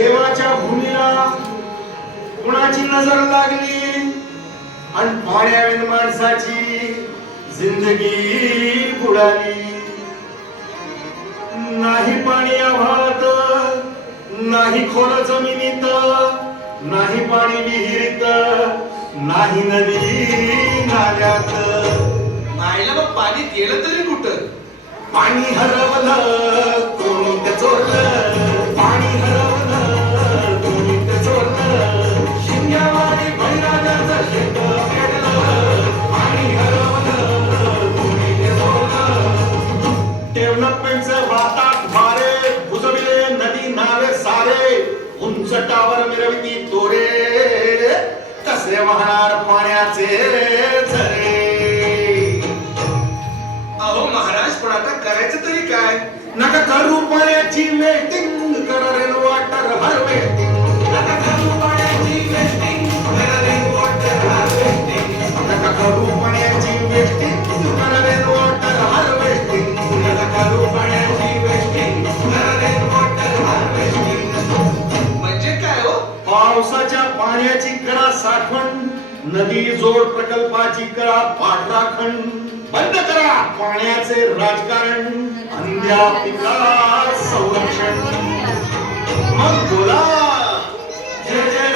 देवाच्या भूमीला कुणाची नजर लागली आणि पाण्याविन माणसाची जिंदगी बुडाली. नाही पाणी आभाळात, नाही खोल जमिनीत, नाही पाणी विहिरीत, नाही नदी नाल्यात. नाहीला मग पाणी गेलं तरी कुठं? पाणी हरवलं कोणी ते चोरलं, पाणी हरवलं कोणी ते चोरलं, शिंग्यावाडी बळीराजाचं शेत पेटलं, पाणी हरवलं कोणी ते चोरलं. डेव्हलपमेंटचे वाहतात भारे, बुजविले नदी नाले सारे, उंच टावर मिरविती तोरे, कसे वाहणार पाण्याचे झरे. अहो महाराज, पण आता करायचं तरी काय? नका करू पाण्याची वेस्टिंग, करा रेन वॉटर हार्वेस्टिंग. नका करू पाण्याची वेस्टिंग, करा रेन वॉटर हार्वेस्टिंग. नका करू पाण्याची वेस्टिंग, करा रेन वॉटर हार्वेस्टिंग. नका करू पाण्याची वेस्टिंग, करा रेन वॉटर हार्वेस्टिंग. म्हणजे काय हो? पावसाच्या पाण्याची करा साठवण, नदी जोड प्रकल्पाची करा पाठराखण. बंद करा पाण्याचे राजकारण, अंध्या पिका संरक्षण. मग बोला जय जय